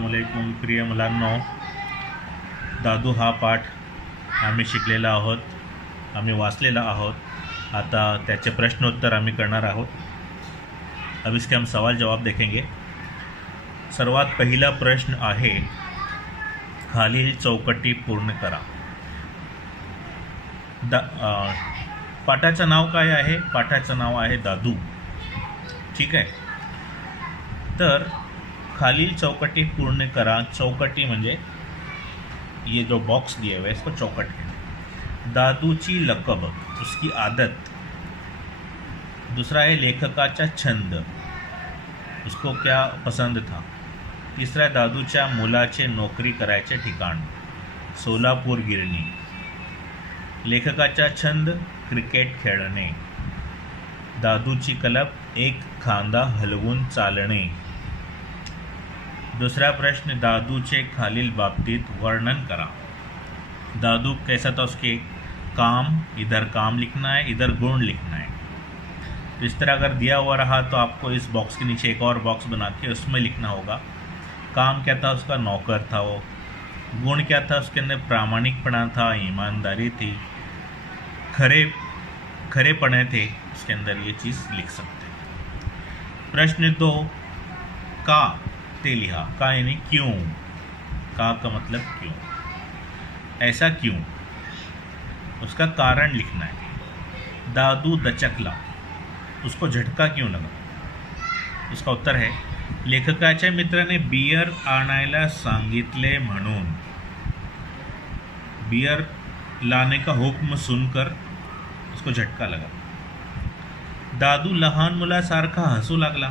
अस्सलामुअलैकुम प्रिय मुलांनो, दादू हा पाठ आम्ही शिकलेला आहोत, आम्ही वाचलेला आहोत. आता त्याचे प्रश्नोत्तर आम्ही करणार आहोत. अब इसके हम सवाल जवाब देखेंगे. सर्वात पहिला प्रश्न आहे, खालील चौकटी पूर्ण करा. पाठाचं नाव काय आहे? पाठाचं नाव आहे दादू. ठीक आहे. तर खालील चौकटी पूर्ण करा. चौकटी म्हणजे ये जो बॉक्स दिए हुए इसको चौकट है. दादूची लकब, उसकी आदत. दूसरा है लेखकाचा छंद, उसको क्या पसंद था. तिसरा है दादूच्या मुलाचे नोकरी करायचे ठिकाण, सोलापूर गिरणी. लेखकाचा छंद क्रिकेट खेळणे. दादूची कलप एक खांदा हलवून चालणे. दूसरा प्रश्न, दादूचे खालील बाबतीत वर्णन करा. दादू कैसा था, उसके काम, इधर काम लिखना है, इधर गुण लिखना है. तो इस तरह अगर दिया हुआ रहा तो आपको इस बॉक्स के नीचे एक और बॉक्स बना के उसमें लिखना होगा. काम क्या था, उसका नौकर था वो. गुण क्या था, उसके अंदर प्रामाणिकपना था, ईमानदारी थी, खरेपने थे, उसके अंदर ये चीज़ लिख सकते हैं. प्रश्न 2, का ते लिहा. का यानी क्यों. का मतलब क्यों, ऐसा क्यों, उसका कारण लिखना है. दादू दचकला, उसको झटका क्यों लगा. उसका उत्तर है, लेखकाच्या मित्राने बियर आणायला सांगितले म्हणून. बियर लाने का हुक्म सुनकर उसको झटका लगा. दादू लहान मुलासारखा हसू लागला.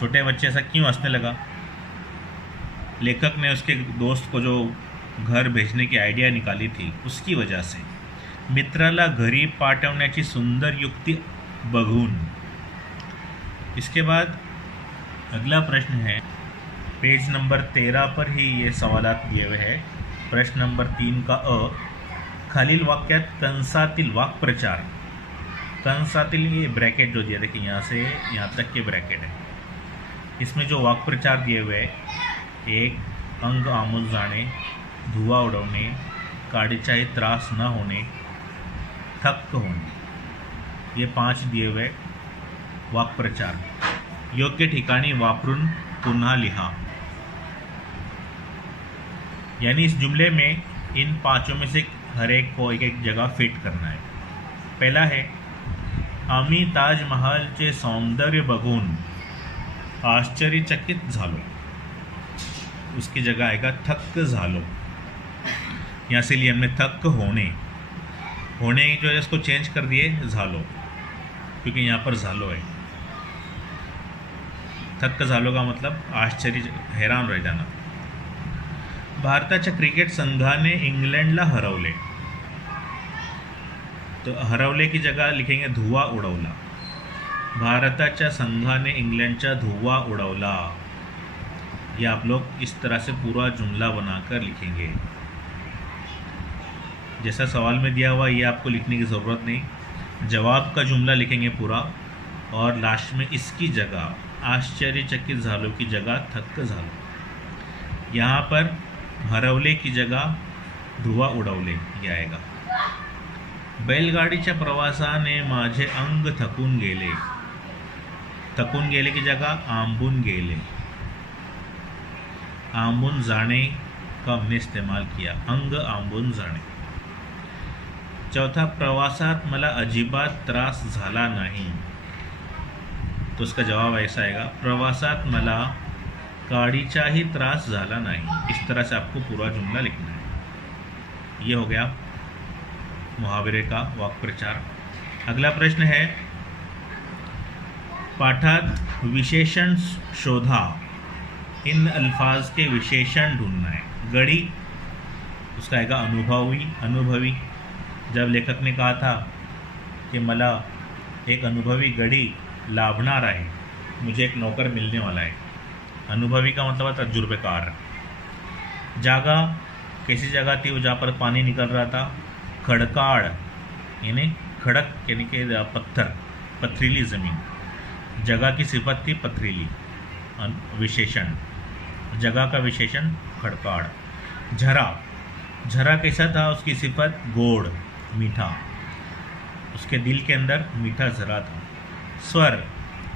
छोटे बच्चे ऐसा क्यों हंसने लगा. लेखक ने उसके दोस्त को जो घर भेजने की आइडिया निकाली थी उसकी वजह से. मित्राला घरी पाठवण्याची सुंदर युक्ति बघून. इसके बाद अगला प्रश्न है, पेज नंबर 13 पर ही ये सवालात दिए हुए हैं. प्रश्न नंबर 3 का अ, खालील वाक्यात कंसातील वाक्प्रचार. कंसातील ये ब्रैकेट जो दिया, देखिए यहाँ से यहाँ तक के ब्रैकेट है. इसमें जो वाक्प्रचार दिए हुए हैं, एक, अंग आमुल जाणे, धुवा उडवणे, काडीचाही त्रास न होणे, थक्क होणे. ये 5 दिए हुए वाक्प्रचार योग्य ठिकाणी वापरून पुन्हा लिहा. यानी इस जुमले में इन 5 में से हर एक को एक एक जगह फिट करना है. पहला है, आम्ही ताजमहलचे सौंदर्य बघून आश्चर्यचकित झालो. उसकी जगह आएगा थक्क झालो. यहाँ से लिए हमने थक्क होने जो है इसको चेंज कर दिए झालो, क्योंकि यहाँ पर झालो है. थक्क झालो का मतलब आश्चर्य, हैरान रह जाना. भारताच्या क्रिकेट संघाने इंग्लंडला हरवले. तो हरवले की जगह लिखेंगे धुवा उडवला. भारताच्या संघाने इंग्लैंडचा धुवा उड़वला. ये आप लोग इस तरह से पूरा जुमला बनाकर लिखेंगे. जैसा सवाल में दिया हुआ ये आपको लिखने की ज़रूरत नहीं. जवाब का जुमला लिखेंगे पूरा, और लास्ट में इसकी जगह आश्चर्यचकित झालो की जगह थक्क झालो. यहाँ पर हरवले की जगह धुवा उडवले ये आएगा. बैलगाडीच्या प्रवासाने माझे अंग थकून गेले. थकून गेले की जगह आंबून गेले. आंबून जाने का हमने इस्तेमाल किया, अंग आंबून जाणे. चौथा, प्रवासात मला अजिबात त्रास झाला नाही. तो उसका जवाब ऐसा आएगा, प्रवासात मला काडीचाही त्रास झाला नाही. इस तरह से आपको पूरा जुमला लिखना है. ये हो गया मुहावरे का वाक्प्रचार. अगला प्रश्न है, पाठात विशेषण शोधा. इन अल्फाज के विशेषण ढूंढना है. गड़ी, उसका आएगा अनुभवी. जब लेखक ने कहा था कि मला एक अनुभवी गड़ी लाभणार आहे, मुझे एक नौकर मिलने वाला है. अनुभवी का मतलब है तजुर्बेकार. जागा, कैसी जगह थी वो जहाँ पर पानी निकल रहा था. खड़काड़ यानी खड़क यानी कि पत्थर, पथरीली ज़मीन. जगह की सिफत थी पथरीली. विशेषण. जगह का विशेषण खड़काड़। झरा, झरा कैसा था? उसकी सिफत गोड़, मीठा, उसके दिल के अंदर मीठा झरा था। स्वर,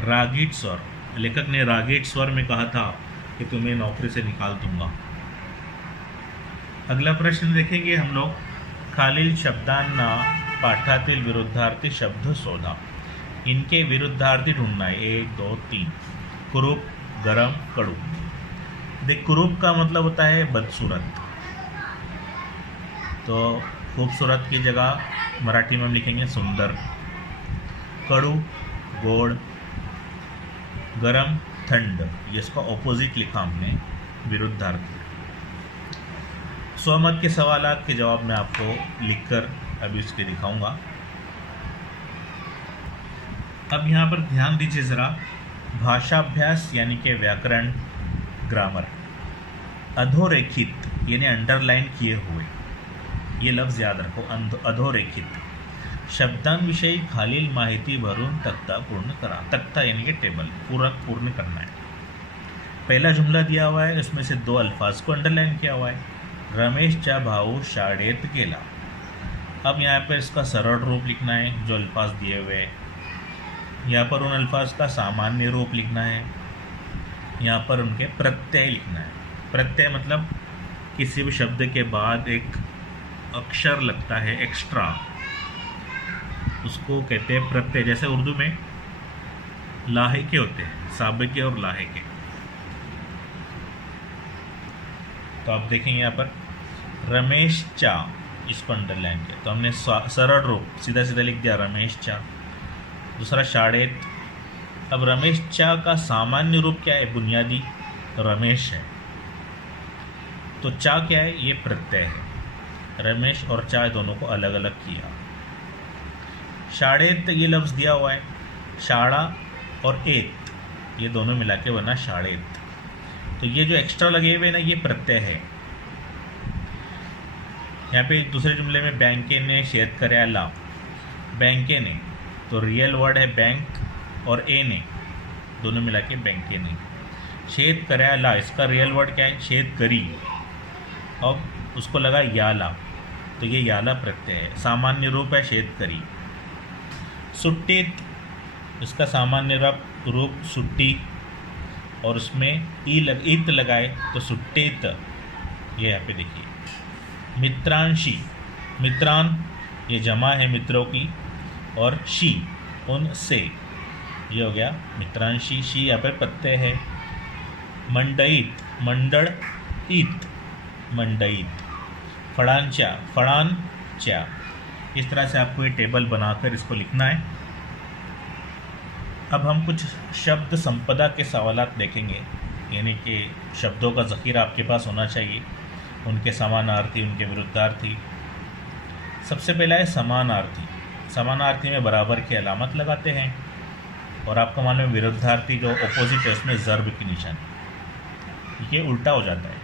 रागीट स्वर, लेखक ने रागीट स्वर में कहा था कि तुम्हें नौकरी से निकाल दूंगा। अगला प्रश्न देखेंगे हम लोग, खालील शब्दांना पाठातील विरुद्धार्थी शब्द शोधा। इनके विरुद्धार्थी ढूंढना है, 1 2 3। कुरूप, गरम, कड़ू। देख, कुरूप का मतलब होता है बदसूरत, तो खूबसूरत की जगह मराठी में हम लिखेंगे सुंदर। कड़ू, गोड़, गरम, ठंड, ये इसका ऑपोजिट लिखा हमने, विरुद्धार्थी। स्वमत के सवालात के जवाब मैं आपको लिखकर अभी उसके दिखाऊंगा। अब यहाँ पर ध्यान दीजिए ज़रा, भाषाभ्यास यानी कि व्याकरण, ग्रामर। अधोरेखित यानी अंडरलाइन किए हुए, ये लफ्ज़ याद रखो, अधोरेखित। शब्दांविषयी खालील माहिती भरून तख्ता पूर्ण करा। तख्ता यानी कि टेबल पूर्ण करना है। पहला जुमला दिया हुआ है, उसमें से 2 अल्फाज को अंडरलाइन किया हुआ है। रमेशचा भाऊ शाळेत गेला। अब यहाँ पर इसका सरल रूप लिखना है जो अल्फाज दिए हुए हैं। यहाँ पर उन अल्फाज का सामान्य रूप लिखना है, यहाँ पर उनके प्रत्यय लिखना है। प्रत्यय मतलब किसी भी शब्द के बाद एक अक्षर लगता है एक्स्ट्रा, उसको कहते हैं प्रत्यय। जैसे उर्दू में लाहिके होते हैं, साबिके और लाहिके। तो आप देखेंगे यहाँ पर रमेश चा, इसको अंडरलाइन किया तो हमने सरल रूप सीधा सीधा लिख दिया रमेश चा। दूसरा शाळेत, अब रमेश चा का सामान्य रूप क्या है? बुनियादी रमेश है, तो चा क्या है? ये प्रत्यय है। रमेश और चा दोनों को अलग अलग किया। शाळेत ये लफ्ज़ दिया हुआ है, शाला और एत ये दोनों मिला के बना शाळेत, तो ये जो एक्स्ट्रा लगे हुए ना ये प्रत्यय है। यहाँ पे दूसरे जुमले में बैंके ने शेतकऱ्याला, बैंके ने तो रियल वर्ड है बैंक, और ए ने दोनों मिला के बैंके ने। शेतकऱ्याला, इसका रियल वर्ड क्या है? शेतकरी, अब उसको लगा याला, तो ये याला प्रत्यय है, सामान्य रूप है शेतकरी। सुट्टीत, इसका सामान्य रूप सुट्टी, और उसमें ईत लगाए तो सुट्टेत, ये यहाँ पे देखिए। मित्रांशी, मित्रान ये जमा है मित्रों की, और शी उन से, ये हो गया मित्रांशी। शी यहाँ पर प्रत्यय है। मंडईत, मंडळ ईत, मंडईत। फड़ांच्या, फड़ांच्या, इस तरह से आपको ये टेबल बनाकर इसको लिखना है। अब हम कुछ शब्द संपदा के सवालात देखेंगे, यानी कि शब्दों का ज़ख़ीरा आपके पास होना चाहिए, उनके समानार्थी, उनके विरुद्धार्थी। सबसे पहला है समानार्थी। समानार्थी में बराबर की अलामत लगाते हैं, और आपको मालूम है विरुद्धार्थी जो अपोजिट है उसमें ज़र्ब की निशानी, ये उल्टा हो जाता है।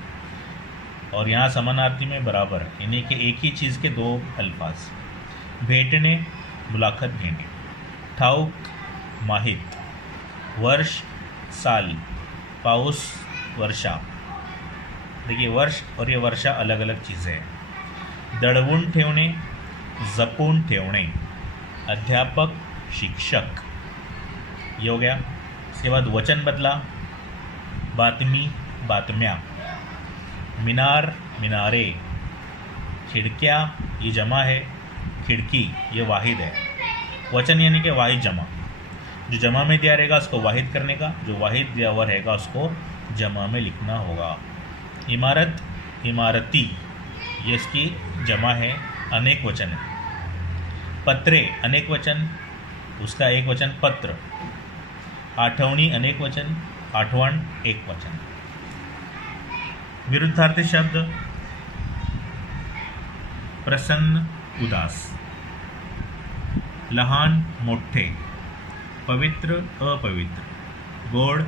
और यहाँ समानार्थी में बराबर है, यानी कि एक ही चीज़ के 2 अल्फाज। भेटणे, मुलाकात घेणे। ठाऊक, माहित। वर्ष, साल। पाऊस, वर्षा। देखिए वर्ष और ये वर्षा अलग अलग चीज़ें हैं। दडवून ठेवणे, जपून ठेवणे। अध्यापक, शिक्षक, ये हो गया। इसके बाद वचन बदला, बातमी, बातम्या। मीनार, मीनारे। खिड़कियाँ, ये जमा है, खिड़की ये वाहिद है। वचन यानी कि वाहिद जमा, जो जमा में दिया रहेगा उसको वाहिद करने का, जो वाहिद दिया हुआ रहेगा उसको जमा में लिखना होगा। इमारत, इमारती, ये इसकी जमा है, अनेक वचन है। पत्रे, अनेक वचन, उसका एक वचन पत्र। आठवणी, अनेक वचन, आठवण एक वचन। विरुद्धार्थी शब्द, प्रसन्न, उदास। लहान, मोठे। पवित्र, अपवित्र। गोड,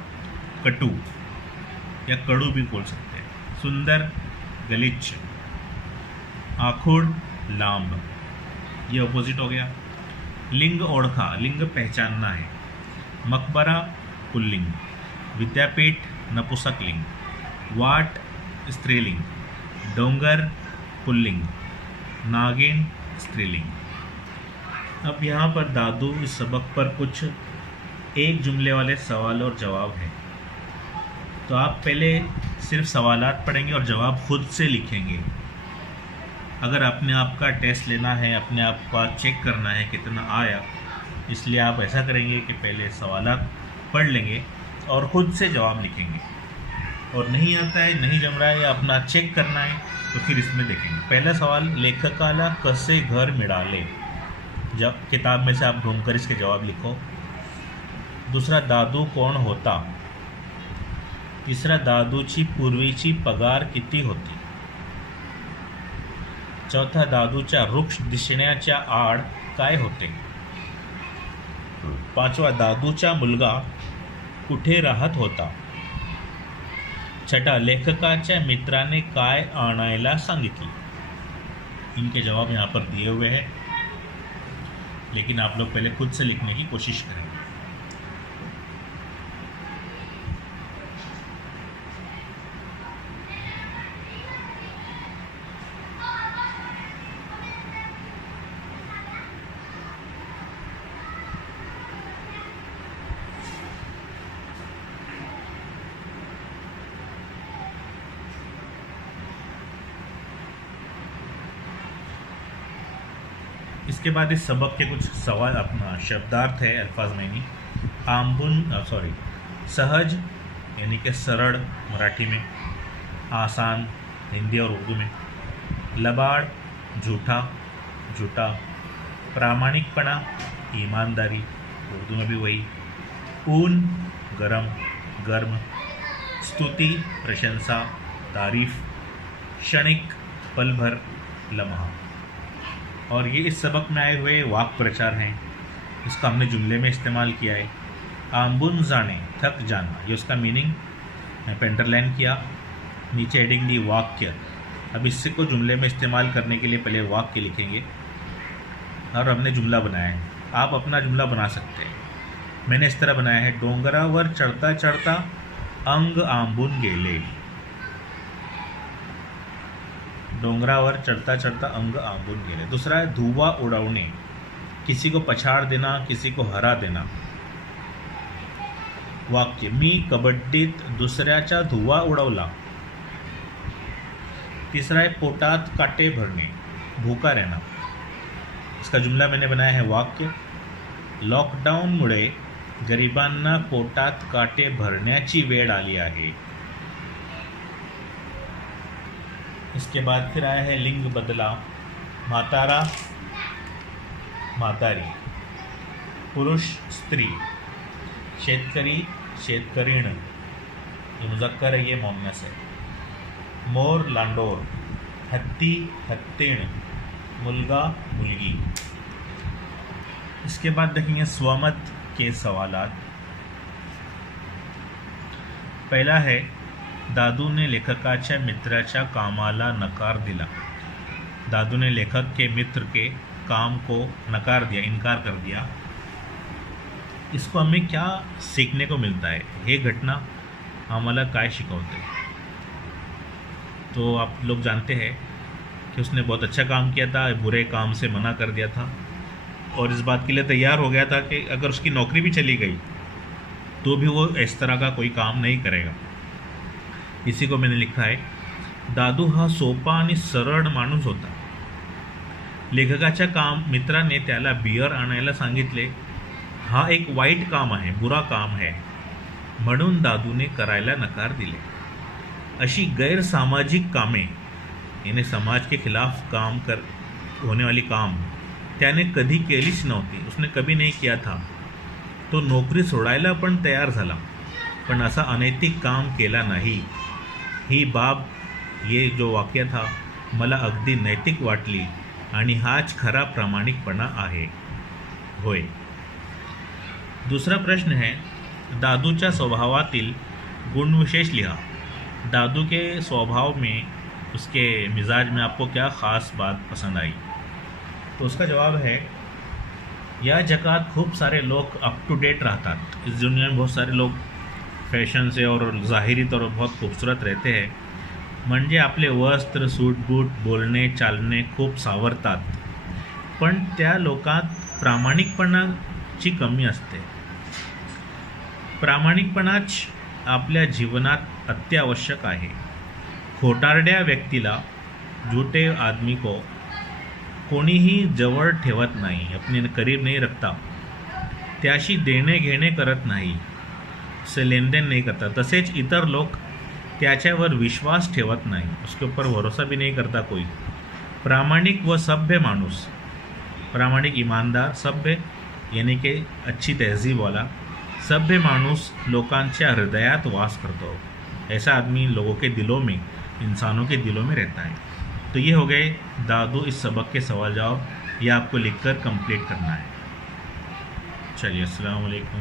कटू या कडू भी बोल सकते हैं। सुंदर, गलिच्छ। आखूड, लांब, ये ऑपोजिट हो गया। लिंग ओळखा, लिंग पहचानना है। मकबरा, पुल्लिंग। विद्यापीठ, नपुंसक लिंग। वाट स्त्रीलिंग, डोंगर पुल्लिंग, नागिन स्त्रीलिंग। अब यहाँ पर दादू इस सबक पर कुछ एक जुमले वाले सवाल और जवाब हैं। तो आप पहले सिर्फ सवालात पढ़ेंगे और जवाब खुद से लिखेंगे। अगर अपने आप का टेस्ट लेना है, अपने आप का चेक करना है कितना आया, इसलिए आप ऐसा करेंगे कि पहले सवालात पढ़ लेंगे और खुद से जवाब लिखेंगे। और नहीं आता है, नहीं जम रहा है या अपना चेक करना है तो फिर इसमें देखेंगे। पहला सवाल, लेखकाला कसे घर मिळाले। जब किताब में से आप ढूंढकर इसके जवाब लिखो। दूसरा, दादू कौन होता। तिसरा, दादूची पूर्वीची पगार किती होती। चौथा, दादूच्या वृक्ष दिसण्याच्या आड काय होते। पाचवा, दादूचा मुलगा कुठे राहत होता। छठा, लेखकाच्या मित्राने काय आणायला सांगितले। इनके जवाब यहाँ पर दिए हुए हैं, लेकिन आप लोग पहले खुद से लिखने की कोशिश करें। इसके बाद इस सबक के कुछ सवाल अपना शब्दार्थ है, अल्फाज में नहीं। सहज यानी कि सरल मराठी में, आसान हिंदी और उर्दू में, लबाड़ झूठा झूठा, प्रामाणिकपना ईमानदारी उर्दू में भी वही, ऊन गरम गर्म, स्तुति प्रशंसा तारीफ, क्षणिक पल भर लम्हा। और ये इस सबक में आए हुए वाक्य प्रचार हैं, इसका हमने जुमले में इस्तेमाल किया है। आम्बुन जाने थक जाना, ये उसका मीनिंग मैं पेंटरलाइन किया। नीचे हेडिंग दी वाक्य। अब इससे को जुमले में इस्तेमाल करने के लिए पहले वाक्य लिखेंगे और हमने जुमला बनाया है। आप अपना जुमला बना सकते हैं। मैंने इस तरह बनाया है, डोंगरावर चढ़ता चढ़ता अंग आंबून गेले। डोंगरावर चढ़ता चढ़ता अंग आंबून गेले। दूसरा है धुआं उड़ाने, किसी को पछाड़ देना, किसी को हरा देना। वाक्य, मी कबड्डीत दुसऱ्याचा धुआं उडवला। तीसरा है पोटात काटे भरणे, भूखा रहना। इसका जुमला मैंने बनाया है वाक्य, लॉकडाऊनमुळे गरिबांना पोटात काटे भरण्याची वेळ आली आहे। इसके बाद फिर आया है लिंग बदला, म्हातारा म्हातारी, पुरुष स्त्री, शेतकरी शेतकरीण, ये मुजक्कर है, ये मोमनस है। मोर लांडोर, हत्ती हत्तीण, मुलगा मुलगी। इसके बाद देखेंगे स्वमत के सवालात। पहला है, दादू ने लेखकाच्या मित्राच्या कामाला नकार दिला। दादू ने लेखक के मित्र के काम को नकार दिया, इनकार कर दिया। इसको हमें क्या सीखने को मिलता है, हे घटना आम्हाला काय शिकवते। तो आप लोग जानते हैं कि उसने बहुत अच्छा काम किया था, बुरे काम से मना कर दिया था और इस बात के लिए तैयार हो गया था कि अगर उसकी नौकरी भी चली गई तो भी वो इस तरह का कोई काम नहीं करेगा। इसी को मैंने लिखा है, दादू हा सोपा आणि सरळ माणूस होता। लेखकाच्या मित्राने त्याला बियर आणायला सांगितले। हा एक वाईट काम आहे, बुरा काम है, म्हणून दादूने करायला नकार दिले। अशी गैरसामाजिक कामे, यानी समाज के खिलाफ होने वाली काम त्याने कधी केलीच नव्हती, उसने कभी नहीं किया था। तो नोकरी सोडायला पण तयार झाला, पण असा अनैतिक काम केला नाही। ही बाब, ये जो वाक्य था, मला अगदी नैतिक वाटली आणि हाच खरा प्रामाणिकपणा आहे होय। दूसरा प्रश्न है, दादूच्या स्वभावातील गुणविशेष लिहा। दादू के स्वभाव में, उसके मिजाज में आपको क्या ख़ास बात पसंद आई। तो उसका जवाब है, या जगात खूप सारे लोग अप टू डेट राहतात। इस दुनिया में बहुत सारे लोग फॅशन से और ज़ाहिरी तौर पर बहुत खूबसूरत रहते हैं, म्हणजे आपले वस्त्र, सूट बूट, बोलणे चालणे खूप सावरतात, पण त्या लोकात प्रामाणिकपणाची कमी असते. प्रामाणिकपणाच आपल्या जीवनात अत्यावश्यक आहे. खोटारड्या व्यक्तीला, झूठे आदमी को कोणीही जवळ ठेवत नाही, अपने करीब नहीं रखता, त्याशी देणे घेणे करत नाही, से लेनदेन नहीं करता. तसेच इतर लोक त्याच्यावर विश्वास ठेवत नाही, उसके ऊपर भरोसा भी नहीं करता कोई. प्रामाणिक व सभ्य माणूस, प्रामाणिक, ईमानदार, सभ्य यानी कि अच्छी तहजीब वाला, सभ्य माणूस लोकांच्या हृदयात वास करतो. ऐसा आदमी लोगों के दिलों में, इंसानों के दिलों में रहता है. तो ये हो गए दादू इस सबक के सवाल जवाब. ये आपको लिखकर कंप्लीट करना है. चलिए, अस्सलाम वालेकुम.